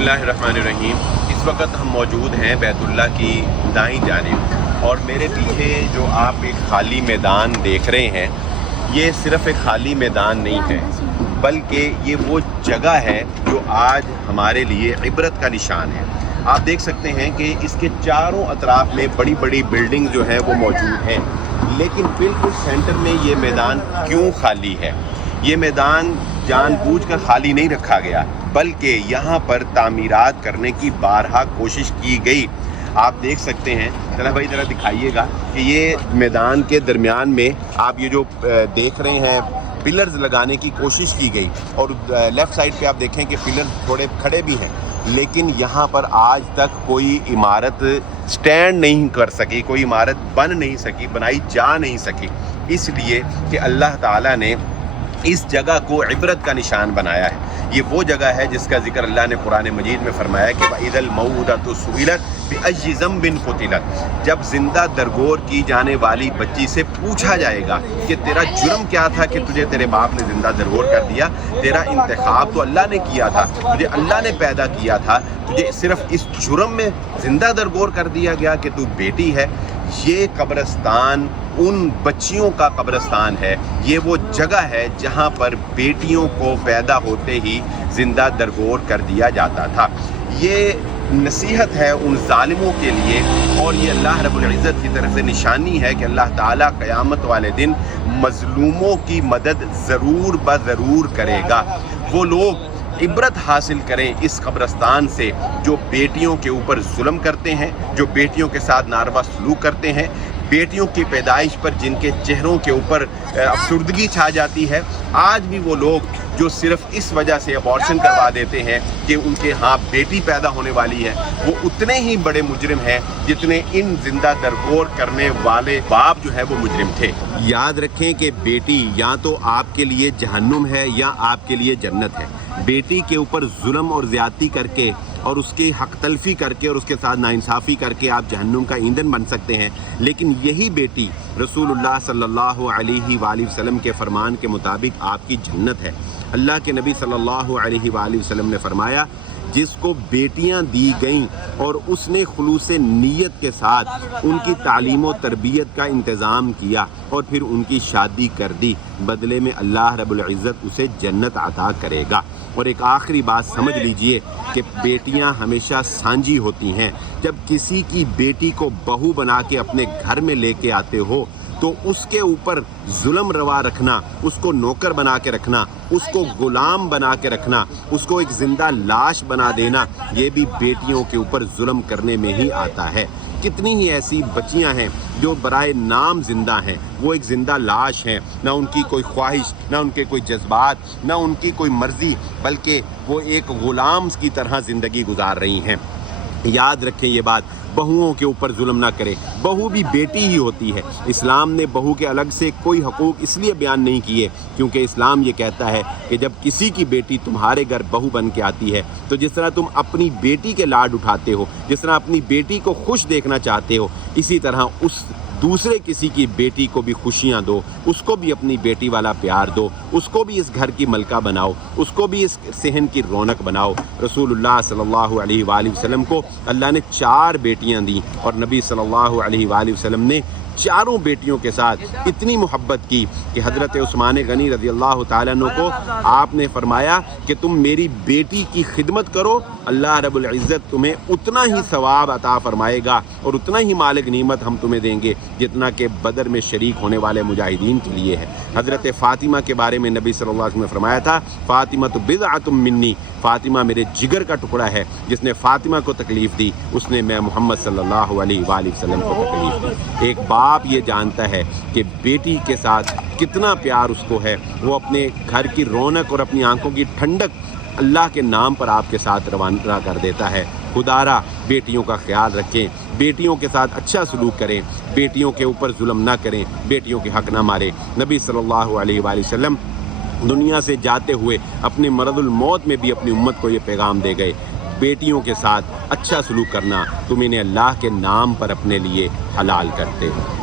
बिस्मिल्लाहिर्रहमानिर्रहीम। इस वक्त हम मौजूद हैं बैतुल्लाह की दाईं जानिब और मेरे पीछे जो आप एक खाली मैदान देख रहे हैं, ये सिर्फ़ एक खाली मैदान नहीं है, बल्कि ये वो जगह है जो आज हमारे लिए इबरत का निशान है। आप देख सकते हैं कि इसके चारों अतराफ़ में बड़ी बड़ी बिल्डिंग जो हैं वो मौजूद हैं, लेकिन बिल्कुल सेंटर में ये मैदान क्यों खाली है? ये मैदान जानबूझकर खाली नहीं रखा गया, बल्कि यहाँ पर तामीरात करने की बारहा कोशिश की गई। आप देख सकते हैं, चला भाई ज़रा दिखाइएगा कि ये मैदान के दरमियान में आप ये जो देख रहे हैं पिलर्स लगाने की कोशिश की गई और लेफ़्ट साइड पे आप देखें कि पिलर्स थोड़े खड़े भी हैं, लेकिन यहाँ पर आज तक कोई इमारत स्टैंड नहीं कर सकी, कोई इमारत बन नहीं सकी, बनाई जा नहीं सकी, इसलिए कि अल्लाह ताला ने इस जगह को इबरत का निशान बनाया है। ये वो जगह है जिसका जिक्र अल्लाह ने कुरान मजीद में फरमाया कि वइदल मऊउदतु सुइलत बिअय्यि ज़ंबिन क़ुतिलत, जब जिंदा दरगोर की जाने वाली बच्ची से पूछा जाएगा कि तेरा जुर्म क्या था कि तुझे तेरे बाप ने जिंदा दरगोर कर दिया, तेरा इंतखाब तो अल्लाह ने किया था, तुझे अल्लाह ने पैदा किया था, तुझे सिर्फ इस जुर्म में जिंदा दरगोर कर दिया गया कि तू बेटी है। ये कब्रिस्तान उन बच्चियों का कब्रिस्तान है, ये वो जगह है जहाँ पर बेटियों को पैदा होते ही ज़िंदा दरगोर कर दिया जाता था। ये नसीहत है उन ज़ालिमों के लिए और ये अल्लाह रब्बुल इज़्ज़त की तरफ से निशानी है कि अल्लाह ताला क़यामत वाले दिन मज़लूमों की मदद ज़रूर ब ज़रूर करेगा। वो लोग इबरत हासिल करें इस कब्रिस्तान से जो बेटियों के ऊपर जुल्म करते हैं, जो बेटियों के साथ नारवा सलूक करते हैं, बेटियों की पैदाइश पर जिनके चेहरों के ऊपर अफसुर्दगी छा जाती है। आज भी वो लोग जो सिर्फ इस वजह से अबॉर्शन करवा देते हैं कि उनके यहाँ बेटी पैदा होने वाली है, वो उतने ही बड़े मुजरिम हैं जितने इन जिंदा दरगोर करने वाले बाप जो है वो मुजरिम थे। याद रखें कि बेटी या तो आपके लिए जहन्नुम है या आपके लिए जन्नत है। बेटी के ऊपर जुल्म और ज़्यादती करके और उसकी हक तलफी करके और उसके साथ नाइंसाफ़ी करके आप जहन्नुम का ईंधन बन सकते हैं, लेकिन यही बेटी रसूलुल्लाह सल्लल्लाहु अलैहि वसल्लम के फरमान के मुताबिक आपकी जन्नत है। अल्लाह के नबी सल्लल्लाहु अलैहि वसल्लम ने फरमाया, जिसको बेटियां दी गईं और उसने खुलूस नीयत के साथ उनकी तालीम और तरबियत का इंतज़ाम किया और फिर उनकी शादी कर दी, बदले में अल्लाह रब्बुल इज़्ज़त उसे जन्नत अता करेगा। और एक आखिरी बात समझ लीजिए कि बेटियां हमेशा सांझी होती हैं। जब किसी की बेटी को बहू बना के अपने घर में लेके आते हो तो उसके ऊपर जुल्म रवा रखना, उसको नौकर बना के रखना, उसको गुलाम बना के रखना, उसको एक ज़िंदा लाश बना देना, ये भी बेटियों के ऊपर जुल्म करने में ही आता है। कितनी ही ऐसी बच्चियां हैं जो बराए नाम ज़िंदा हैं, वो एक ज़िंदा लाश हैं, ना उनकी कोई ख्वाहिश, ना उनके कोई जज्बात, ना उनकी कोई मर्ज़ी, बल्कि वो एक ग़ुलाम की तरह ज़िंदगी गुजार रही हैं। याद रखें ये बात, बहुओं के ऊपर जुल्म ना करें। बहू भी बेटी ही होती है। इस्लाम ने बहू के अलग से कोई हकूक़ इसलिए बयान नहीं किए क्योंकि इस्लाम ये कहता है कि जब किसी की बेटी तुम्हारे घर बहू बन के आती है तो जिस तरह तुम अपनी बेटी के लाड उठाते हो, जिस तरह अपनी बेटी को खुश देखना चाहते हो, इसी तरह उस दूसरे किसी की बेटी को भी खुशियाँ दो, उसको भी अपनी बेटी वाला प्यार दो, उसको भी इस घर की मलका बनाओ, उसको भी इस सहन की रौनक बनाओ। रसूलुल्लाह सल्लल्लाहु अलैहि वसल्लम को अल्लाह ने 4 बेटियां दी और नबी सल्लल्लाहु अलैहि वसल्लम ने चारों बेटियों के साथ इतनी मोहब्बत की कि हज़रत उस्मान गनी रज़ी अल्लाह ताला अन्हु को आपने फरमाया कि तुम मेरी बेटी की खिदमत करो, अल्लाह रब्बुल इज़्ज़त तुम्हें उतना ही सवाब अता फरमाएगा और उतना ही मालिक नीमत हम तुम्हें देंगे जितना कि बदर में शरीक होने वाले मुजाहिदीन के लिए है। हज़रत फ़ातिमा के बारे में नबी सल्लल्लाहु अलैहि वसल्लम ने फरमाया था, फ़ातिमतु बिज़अतुम मिन्नी, फ़ातिमा मेरे जिगर का टुकड़ा है। जिसने फ़ातिमा को तकलीफ़ दी उसने मैं मोहम्मद सल्लल्लाहु अलैहि वसल्लम को तकलीफ़ दी। एक बाप ये जानता है कि बेटी के साथ कितना प्यार उसको है, वो अपने घर की रौनक और अपनी आंखों की ठंडक अल्लाह के नाम पर आपके साथ रवाना कर देता है। खुदारा बेटियों का ख्याल रखें, बेटियों के साथ अच्छा सलूक करें, बेटियों के ऊपर जुल्म ना करें, बेटियों के हक़ ना मारें। नबी सल्लल्लाहु अलैहि वसल्लम दुनिया से जाते हुए अपने मरदुल मौत में भी अपनी उम्मत को ये पैगाम दे गए, बेटियों के साथ अच्छा सलूक करना तुम इन्हें अल्लाह के नाम पर अपने लिए हलाल करते हो।